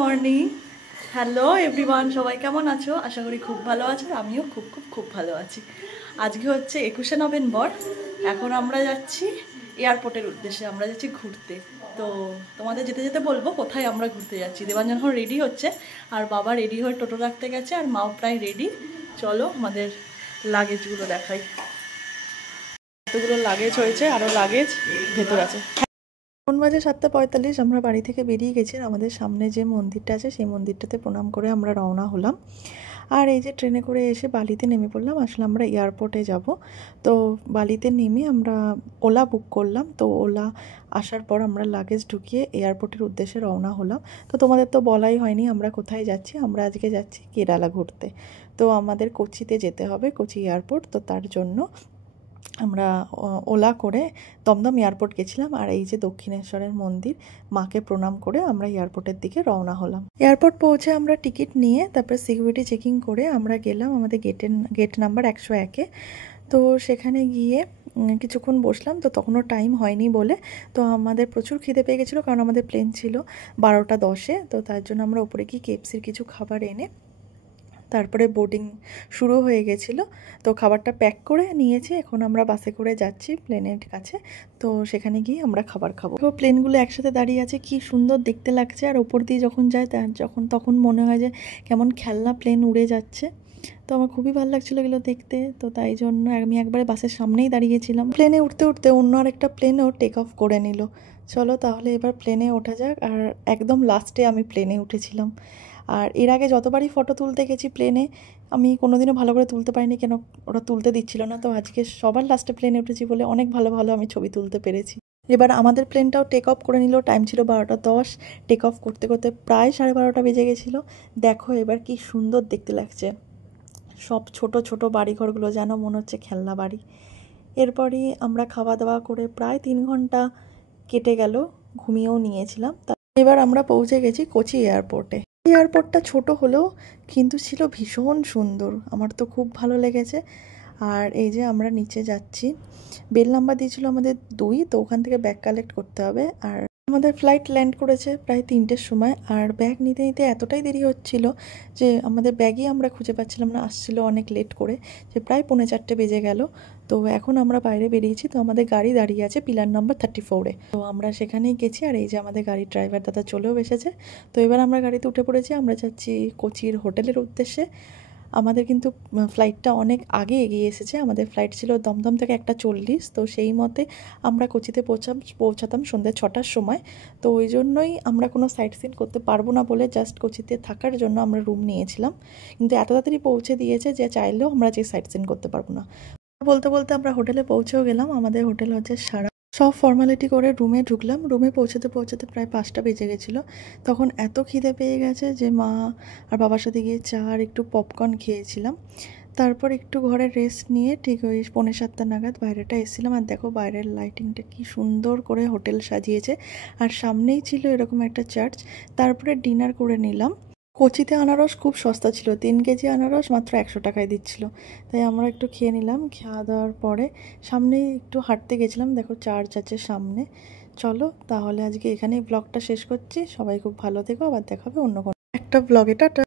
Morning. Hello everyone, সবাই কেমন আছো? আশা করি খুব ভালো আছো। আমিও খুব খুব খুব ভালো আছি। আজকে হচ্ছে 21শে নভেম্বর। এখন আমরা যাচ্ছি এয়ারপোর্টের উদ্দেশ্যে, আমরা যাচ্ছি ঘুরতে। তো তোমাদের যেতে যেতে বলবো কোথায় আমরা ঘুরতে যাচ্ছি। দেবাঞ্জন এখন রেডি হচ্ছে, আর বাবা রেডি হয়ে টোটো রাখতে গেছে, আর মাও প্রায় রেডি। চলো আমাদের লাগেজগুলো দেখাই। এতগুলো লাগেজ হয়েছে, আরও লাগেজ ভেতর আছে। এখন বাজে 7:45। আমরা বাড়ি থেকে বেরিয়ে গেছি। আমাদের সামনে যে মন্দিরটা আছে সেই মন্দিরটাতে প্রণাম করে আমরা রওনা হলাম। আর এই যে ট্রেনে করে এসে বালিতে নেমে পড়লাম। আসলে আমরা এয়ারপোর্টে যাব। তো বালিতে নেমে আমরা ওলা বুক করলাম। তো ওলা আসার পর আমরা লাগেজ ঢুকিয়ে এয়ারপোর্টের উদ্দেশ্যে রওনা হলাম। তো তোমাদের তো বলাই হয়নি আমরা কোথায় যাচ্ছি। আমরা আজকে যাচ্ছি কেরালা ঘুরতে। তো আমাদের কোচিতে যেতে হবে, কোচি এয়ারপোর্ট। তো তার জন্য আমরা ওলা করে দমদম এয়ারপোর্ট গেছিলাম। আর এই যে দক্ষিণেশ্বরের মন্দির, মাকে প্রণাম করে আমরা এয়ারপোর্টের দিকে রওনা হলাম। এয়ারপোর্ট পৌঁছে আমরা টিকিট নিয়ে তারপর সিকিউরিটি চেকিং করে আমরা গেলাম আমাদের গেট নাম্বার 101-এ। তো সেখানে গিয়ে কিছুক্ষণ বসলাম। তো তখনও টাইম হয়নি বলে, তো আমাদের প্রচুর খিদে পেয়ে গেছিলো, কারণ আমাদের প্লেন ছিল 12টা 10-এ। তো তার জন্য আমরা ওপরে গিয়ে কেএফসির কিছু খাবার এনে তারপরে বোর্ডিং শুরু হয়ে গেছিলো। তো খাবারটা প্যাক করে নিয়েছি। এখন আমরা বাসে করে যাচ্ছি প্লেনের কাছে। তো সেখানে গিয়ে আমরা খাবার খাবো। তো প্লেনগুলো একসাথে দাঁড়িয়ে আছে, কি সুন্দর দেখতে লাগছে। আর ওপর দিয়ে যখন যায় তখন মনে হয় যে কেমন খেলনা প্লেন উড়ে যাচ্ছে। তো আমার খুবই ভালো লাগছিলো এগুলো দেখতে। তো তাই জন্য আমি একবারে বাসের সামনেই দাঁড়িয়েছিলাম। প্লেনে উঠতে উঠতে অন্য আরেকটা প্লেনও টেক অফ করে নিল। চলো তাহলে এবার প্লেনে ওঠা যাক। আর একদম লাস্টে আমি প্লেনে উঠেছিলাম। আর এর আগে যতবারই ফটো তুলতে গেছি প্লেনে, আমি কোনোদিনও ভালো করে তুলতে পারিনি, কেন ওরা তুলতে দিচ্ছিল না। তো আজকে সবার লাস্টে প্লেনে উঠেছি বলে অনেক ভালো ভালো আমি ছবি তুলতে পেরেছি। এবার আমাদের প্লেনটাও টেক অফ করে নিল। টাইম ছিল 12টা 10। টেক অফ করতে করতে প্রায় 12:30 বেজে গেছিলো। দেখো এবার কি সুন্দর দেখতে লাগছে। সব ছোট ছোট বাড়িঘরগুলো যেন মনে হচ্ছে খেলনা বাড়ি। এরপরই আমরা খাওয়া দাওয়া করে প্রায় 3 ঘন্টা কেটে গেল, ঘুমিয়েও নিয়েছিলাম। এবার আমরা পৌঁছে গেছি কোচি এয়ারপোর্টে। এয়ারপোর্টটা ছোট হলেও কিন্তু ছিল ভীষণ সুন্দর, আমার তো খুব ভালো লেগেছে। আর এই যে আমরা নিচে যাচ্ছি, বেল নাম্বার দিয়েছিল আমাদের 2, তো ওখান থেকে ব্যাগ কালেক্ট করতে হবে। আর আমাদের ফ্লাইট ল্যান্ড করেছে প্রায় 3টের সময়। আর ব্যাগ নিতে নিতে এতটাই দেরি হচ্ছিল যে আমাদের ব্যাগই আমরা খুঁজে পাচ্ছিলাম না, আসছিল অনেক লেট করে, যে প্রায় 3:45 বেজে গেল। তো এখন আমরা বাইরে বেরিয়েছি। তো আমাদের গাড়ি দাঁড়িয়ে আছে পিলার নাম্বার 34-এ। তো আমরা সেখানেই গেছি। আর এই যে আমাদের গাড়ির ড্রাইভার দাদা চলেও এসেছে। তো এবার আমরা গাড়িতে উঠে পড়েছি। আমরা যাচ্ছি কোচির হোটেলের উদ্দেশ্যে। আমাদের কিন্তু ফ্লাইটটা অনেক আগে এগিয়ে এসেছে। আমাদের ফ্লাইট ছিল দমদম থেকে 1:40। তো সেই মতে আমরা কোচিতে পৌঁছাতাম সন্ধ্যে 6টার সময়। তো ওই জন্যই আমরা কোনো সাইট সিন করতে পারবো না বলে জাস্ট কোচিতে থাকার জন্য আমরা রুম নিয়েছিলাম। কিন্তু এত তাড়াতাড়ি পৌঁছে দিয়েছে যে চাইলেও আমরা যে সাইট সিন করতে পারবো না। বলতে বলতে আমরা হোটেলে পৌঁছেও গেলাম। আমাদের হোটেল হচ্ছে সারা। সব ফর্মালিটি করে রুমে ঢুকলাম। রুমে পৌঁছাতে পৌঁছাতে প্রায় 5টা বেজে গেছিলো। তখন এত খিদে পেয়ে গেছে যে মা আর বাবার সাথে গিয়ে চা আর একটু পপকর্ন খেয়েছিলাম। তারপর একটু ঘরে রেস্ট নিয়ে ঠিক ওই 6:45 নাগাদ বাইরেটা এসেছিলাম। আর দেখো বাইরের লাইটিংটা কি সুন্দর করে হোটেল সাজিয়েছে। আর সামনেই ছিল এরকম একটা চার্চ। তারপরে ডিনার করে নিলাম। কোচিতে আনারস খুব সস্তা ছিল, 3 কেজি আনারস মাত্র 100 টাকায় দিচ্ছিল। তাই আমরা একটু খেয়ে নিলাম। খাওয়া দাওয়ার পরে সামনেই একটু হাঁটতে গেছিলাম, দেখো চার্চ আছে সামনে। চলো তাহলে আজকে এখানেই ব্লগটা শেষ করছি। সবাই খুব ভালো থেকো, আবার দেখা হবে অন্য কোনো একটা ব্লগে। টাটা।